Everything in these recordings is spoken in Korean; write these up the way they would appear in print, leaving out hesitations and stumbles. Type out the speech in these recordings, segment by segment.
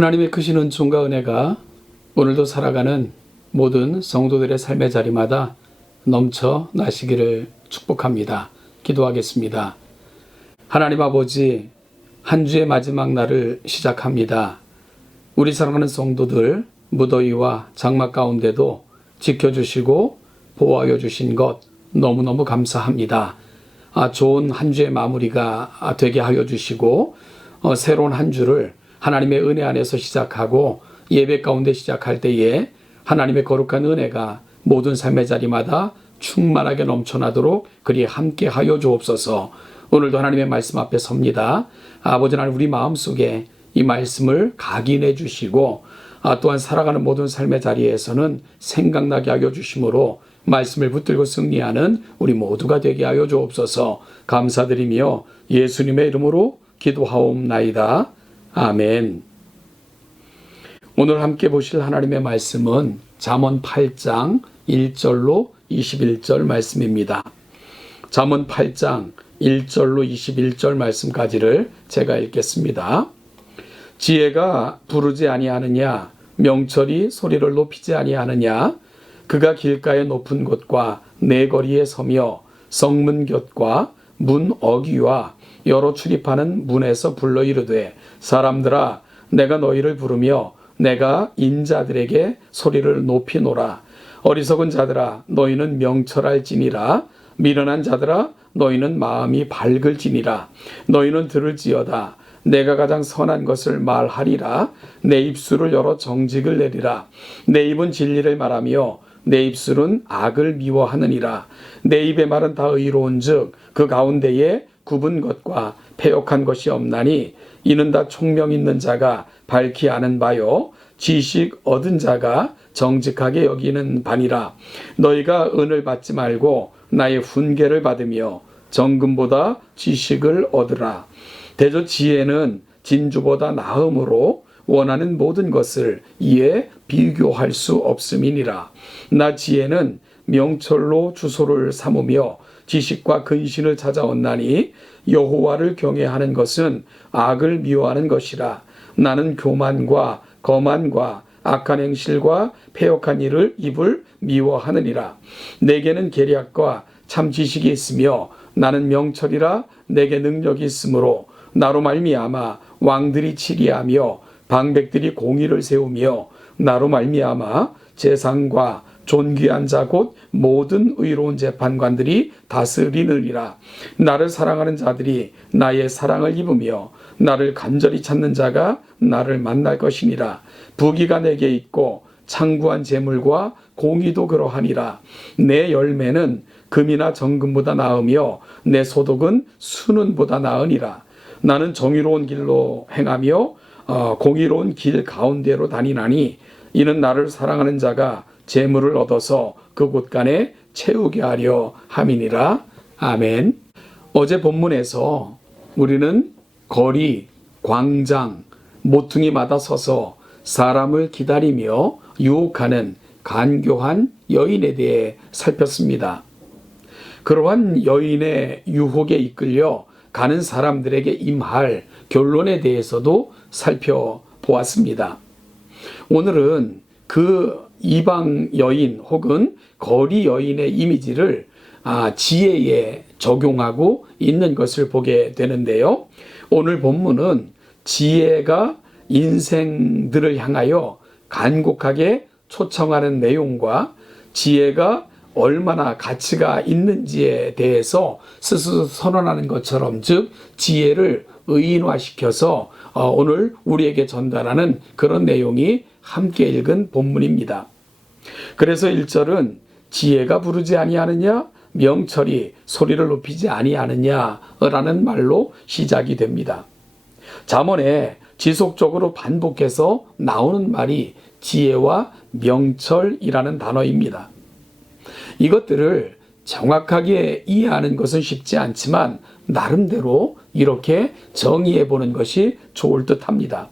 하나님의 크신 은총과 은혜가 오늘도 살아가는 모든 성도들의 삶의 자리마다 넘쳐 나시기를 축복합니다. 기도하겠습니다. 하나님 아버지, 한 주의 마지막 날을 시작합니다. 우리 사랑하는 성도들 무더위와 장마 가운데도 지켜주시고 보호하여 주신 것 너무너무 감사합니다. 좋은 한 주의 마무리가 되게 하여 주시고 새로운 한 주를 하나님의 은혜 안에서 시작하고 예배 가운데 시작할 때에 하나님의 거룩한 은혜가 모든 삶의 자리마다 충만하게 넘쳐나도록 그리 함께 하여 주옵소서. 오늘도 하나님의 말씀 앞에 섭니다. 아버지 하나님, 우리 마음속에 이 말씀을 각인해 주시고 또한 살아가는 모든 삶의 자리에서는 생각나게 하여 주심으로 말씀을 붙들고 승리하는 우리 모두가 되게 하여 주옵소서. 감사드리며 예수님의 이름으로 기도하옵나이다. 아멘. 오늘 함께 보실 하나님의 말씀은 잠언 8장 1절로 21절 말씀입니다. 잠언 8장 1절로 21절 말씀까지를 제가 읽겠습니다. 지혜가 부르지 아니하느냐, 명철이 소리를 높이지 아니하느냐. 그가 길가의 높은 곳과 내거리에 서며 성문 곁과 문 어귀와 여러 출입하는 문에서 불러 이르되, 사람들아, 내가 너희를 부르며 내가 인자들에게 소리를 높이노라. 어리석은 자들아, 너희는 명철할지니라. 미련한 자들아, 너희는 마음이 밝을지니라. 너희는 들을지어다. 내가 가장 선한 것을 말하리라. 내 입술을 열어 정직을 내리라. 내 입은 진리를 말하며 내 입술은 악을 미워하느니라. 내 입의 말은 다 의로운즉 그 가운데에 굽은 것과 패역한 것이 없나니 이는 다 총명 있는 자가 밝히 아는 바요 지식 얻은 자가 정직하게 여기는 바니라. 너희가 은을 받지 말고 나의 훈계를 받으며 정금보다 지식을 얻으라. 대저 지혜는 진주보다 나음으로 원하는 모든 것을 이에 비교할 수 없음이니라. 나 지혜는 명철로 주소를 삼으며 지식과 근신을 찾아온나니 여호와를 경외하는 것은 악을 미워하는 것이라. 나는 교만과 거만과 악한 행실과 패역한 일을 입을 미워하느니라. 내게는 계략과 참 지식이 있으며 나는 명철이라. 내게 능력이 있으므로 나로 말미암아 왕들이 치리하며 방백들이 공의를 세우며 나로 말미암아 재상과 존귀한 자 곧 모든 의로운 재판관들이 다스리느니라. 나를 사랑하는 자들이 나의 사랑을 입으며 나를 간절히 찾는 자가 나를 만날 것이니라. 부귀가 내게 있고 창구한 재물과 공의도 그러하니라. 내 열매는 금이나 정금보다 나으며 내 소득은 순은보다 나으니라. 나는 정의로운 길로 행하며 공의로운 길 가운데로 다니나니 이는 나를 사랑하는 자가 재물을 얻어서 그 곳간에 채우게 하려 함이니라. 아멘. 어제 본문에서 우리는 거리, 광장, 모퉁이마다 서서 사람을 기다리며 유혹하는 간교한 여인에 대해 살폈습니다. 그러한 여인의 유혹에 이끌려 가는 사람들에게 임할 결론에 대해서도 살펴보았습니다. 오늘은 그 이방 여인 혹은 거리 여인의 이미지를 지혜에 적용하고 있는 것을 보게 되는데요. 오늘 본문은 지혜가 인생들을 향하여 간곡하게 초청하는 내용과 지혜가 얼마나 가치가 있는지에 대해서 스스로 선언하는 것처럼, 즉 지혜를 의인화시켜서 오늘 우리에게 전달하는 그런 내용이 함께 읽은 본문입니다. 그래서 1절은 지혜가 부르지 아니하느냐, 명철이 소리를 높이지 아니하느냐라는 말로 시작이 됩니다. 잠언에 지속적으로 반복해서 나오는 말이 지혜와 명철이라는 단어입니다. 이것들을 정확하게 이해하는 것은 쉽지 않지만 나름대로 이렇게 정의해 보는 것이 좋을 듯합니다.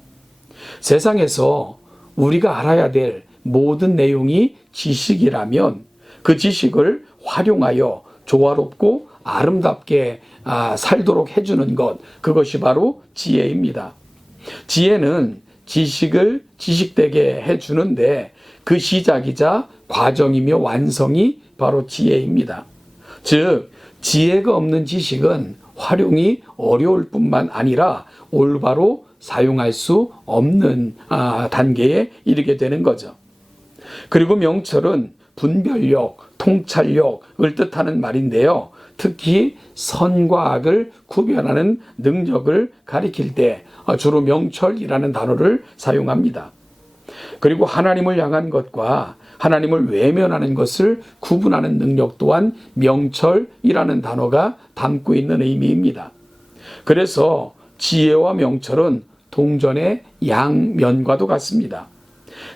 세상에서 우리가 알아야 될 모든 내용이 지식이라면 그 지식을 활용하여 조화롭고 아름답게 살도록 해주는 것, 그것이 바로 지혜입니다. 지혜는 지식을 지식되게 해주는데 그 시작이자 과정이며 완성이 바로 지혜입니다. 즉 지혜가 없는 지식은 활용이 어려울 뿐만 아니라 올바로 사용할 수 없는 단계에 이르게 되는 거죠. 그리고 명철은 분별력, 통찰력을 뜻하는 말인데요. 특히 선과 악을 구별하는 능력을 가리킬 때 주로 명철이라는 단어를 사용합니다. 그리고 하나님을 향한 것과 하나님을 외면하는 것을 구분하는 능력 또한 명철이라는 단어가 담고 있는 의미입니다. 그래서 지혜와 명철은 동전의 양면과도 같습니다.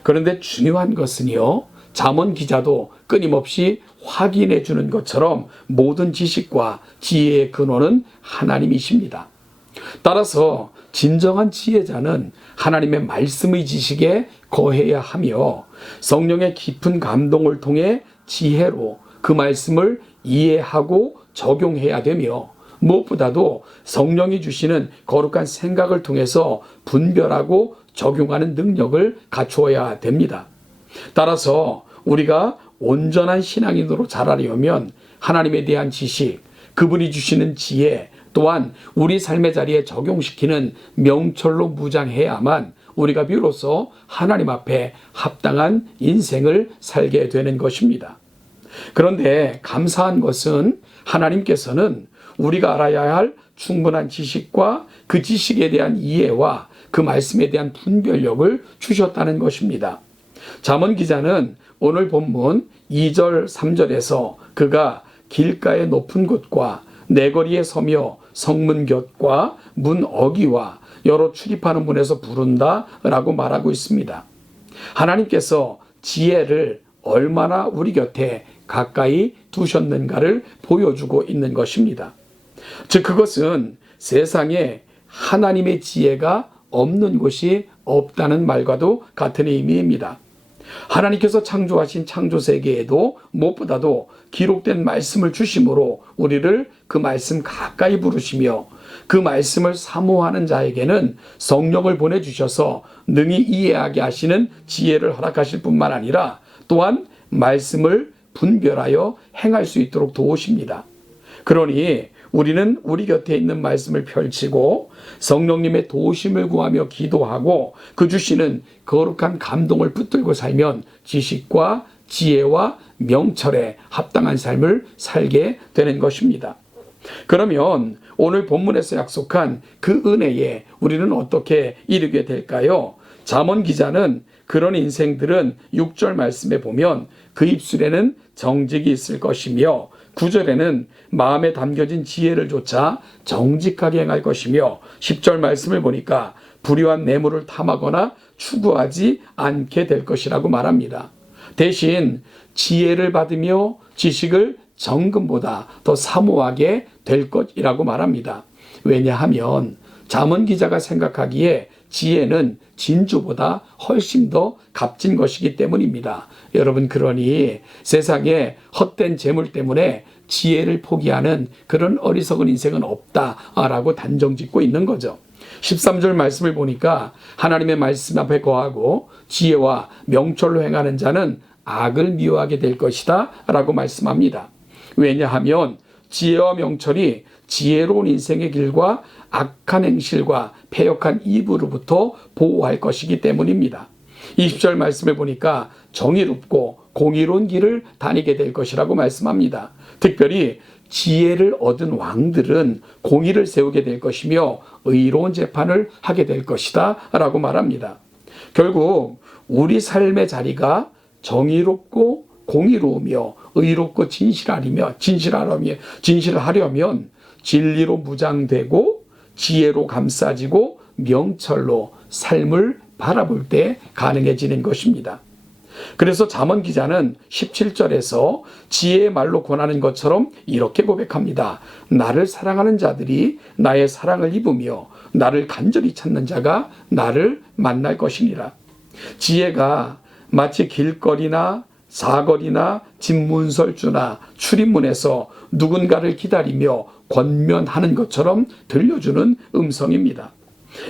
그런데 중요한 것은요, 잠언 기자도 끊임없이 확인해 주는 것처럼 모든 지식과 지혜의 근원은 하나님이십니다. 따라서 진정한 지혜자는 하나님의 말씀의 지식에 거해야 하며 성령의 깊은 감동을 통해 지혜로 그 말씀을 이해하고 적용해야 되며 무엇보다도 성령이 주시는 거룩한 생각을 통해서 분별하고 적용하는 능력을 갖추어야 됩니다. 따라서 우리가 온전한 신앙인으로 자라려면 하나님에 대한 지식, 그분이 주시는 지혜, 또한 우리 삶의 자리에 적용시키는 명철로 무장해야만 우리가 비로소 하나님 앞에 합당한 인생을 살게 되는 것입니다. 그런데 감사한 것은 하나님께서는 우리가 알아야 할 충분한 지식과 그 지식에 대한 이해와 그 말씀에 대한 분별력을 주셨다는 것입니다. 잠언 기자는 오늘 본문 2절 3절에서 그가 길가의 높은 곳과 내거리에 서며 성문 곁과 문 어귀와 여러 출입하는 문에서 부른다 라고 말하고 있습니다. 하나님께서 지혜를 얼마나 우리 곁에 가까이 두셨는가를 보여주고 있는 것입니다. 즉 그것은 세상에 하나님의 지혜가 없는 곳이 없다는 말과도 같은 의미입니다. 하나님께서 창조하신 창조세계에도 무엇보다도 기록된 말씀을 주심으로 우리를 그 말씀 가까이 부르시며 그 말씀을 사모하는 자에게는 성령을 보내주셔서 능히 이해하게 하시는 지혜를 허락하실 뿐만 아니라 또한 말씀을 분별하여 행할 수 있도록 도우십니다. 그러니 우리는 우리 곁에 있는 말씀을 펼치고 성령님의 도우심을 구하며 기도하고 그 주시는 거룩한 감동을 붙들고 살면 지식과 지혜와 명철에 합당한 삶을 살게 되는 것입니다. 그러면 오늘 본문에서 약속한 그 은혜에 우리는 어떻게 이르게 될까요? 잠언 기자는 그런 인생들은 6절 말씀에 보면 그 입술에는 정직이 있을 것이며 9절에는 마음에 담겨진 지혜를 좇아 정직하게 행할 것이며 10절 말씀을 보니까 불의한 뇌물을 탐하거나 추구하지 않게 될 것이라고 말합니다. 대신 지혜를 받으며 지식을 정금보다 더 사모하게 될 것이라고 말합니다. 왜냐하면 잠언 기자가 생각하기에 지혜는 진주보다 훨씬 더 값진 것이기 때문입니다. 여러분, 그러니 세상에 헛된 재물 때문에 지혜를 포기하는 그런 어리석은 인생은 없다라고 단정짓고 있는 거죠. 13절 말씀을 보니까 하나님의 말씀 앞에 거하고 지혜와 명철로 행하는 자는 악을 미워하게 될 것이다 라고 말씀합니다. 왜냐하면 지혜와 명철이 지혜로운 인생의 길과 악한 행실과 패역한 입으로부터 보호할 것이기 때문입니다. 20절 말씀을 보니까 정의롭고 공의로운 길을 다니게 될 것이라고 말씀합니다. 특별히 지혜를 얻은 왕들은 공의를 세우게 될 것이며 의로운 재판을 하게 될 것이다 라고 말합니다. 결국 우리 삶의 자리가 정의롭고 공의로우며 의롭고 진실하려면 진리로 무장되고 지혜로 감싸지고 명철로 삶을 바라볼 때 가능해지는 것입니다. 그래서 잠언 기자는 17절에서 지혜의 말로 권하는 것처럼 이렇게 고백합니다. 나를 사랑하는 자들이 나의 사랑을 입으며 나를 간절히 찾는 자가 나를 만날 것이니라. 지혜가 마치 길거리나 사거리나 집문설주나 출입문에서 누군가를 기다리며 권면하는 것처럼 들려주는 음성입니다.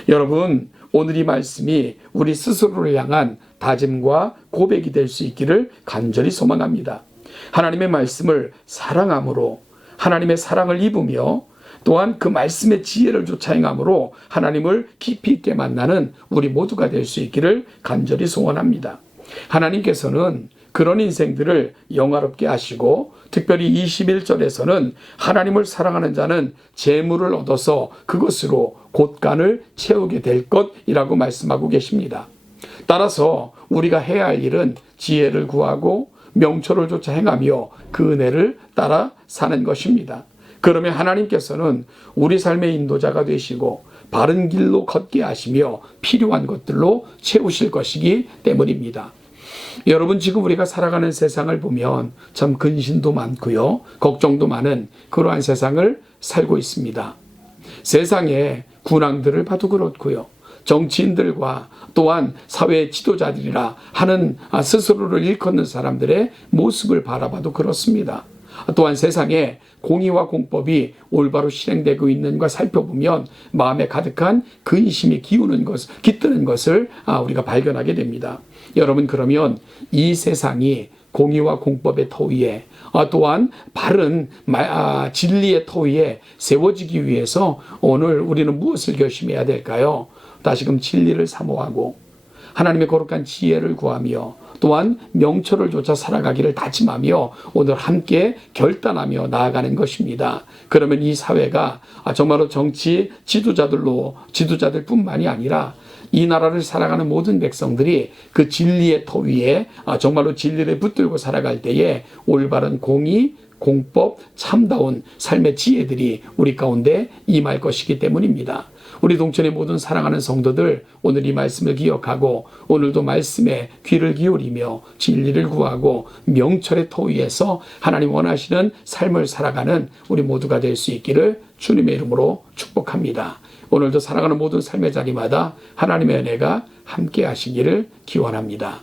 여러분, 오늘 이 말씀이 우리 스스로를 향한 다짐과 고백이 될 수 있기를 간절히 소망합니다. 하나님의 말씀을 사랑함으로, 하나님의 사랑을 입으며 또한 그 말씀의 지혜를 쫓아 행함으로 하나님을 깊이 있게 만나는 우리 모두가 될 수 있기를 간절히 소원합니다. 하나님께서는 그런 인생들을 영화롭게 하시고, 특별히 21절에서는 하나님을 사랑하는 자는 재물을 얻어서 그것으로 곳간을 채우게 될 것이라고 말씀하고 계십니다. 따라서 우리가 해야 할 일은 지혜를 구하고 명철을 쫓아 행하며 그 은혜를 따라 사는 것입니다. 그러면 하나님께서는 우리 삶의 인도자가 되시고 바른 길로 걷게 하시며 필요한 것들로 채우실 것이기 때문입니다. 여러분, 지금 우리가 살아가는 세상을 보면 참 근심도 많고요, 걱정도 많은 그러한 세상을 살고 있습니다. 세상의 군왕들을 봐도 그렇고요, 정치인들과 또한 사회 지도자들이라 하는 스스로를 일컫는 사람들의 모습을 바라봐도 그렇습니다. 또한 세상에 공의와 공법이 올바로 실행되고 있는 걸 살펴보면 마음에 가득한 근심이 깃드는 것을 우리가 발견하게 됩니다. 여러분, 그러면 이 세상이 공의와 공법의 터 위에 또한 바른 진리의 터 위에 세워지기 위해서 오늘 우리는 무엇을 결심해야 될까요? 다시금 진리를 사모하고 하나님의 거룩한 지혜를 구하며 또한 명철을 쫓아 살아가기를 다짐하며 오늘 함께 결단하며 나아가는 것입니다. 그러면 이 사회가 정말로 정치 지도자들뿐만이 아니라 이 나라를 살아가는 모든 백성들이 그 진리의 터 위에 정말로 진리를 붙들고 살아갈 때에 올바른 공의, 공법, 참다운 삶의 지혜들이 우리 가운데 임할 것이기 때문입니다. 우리 동천의 모든 사랑하는 성도들, 오늘 이 말씀을 기억하고 오늘도 말씀에 귀를 기울이며 진리를 구하고 명철의 터 위에서 하나님 원하시는 삶을 살아가는 우리 모두가 될 수 있기를 주님의 이름으로 축복합니다. 오늘도 살아가는 모든 삶의 자리마다 하나님의 은혜가 함께 하시기를 기원합니다.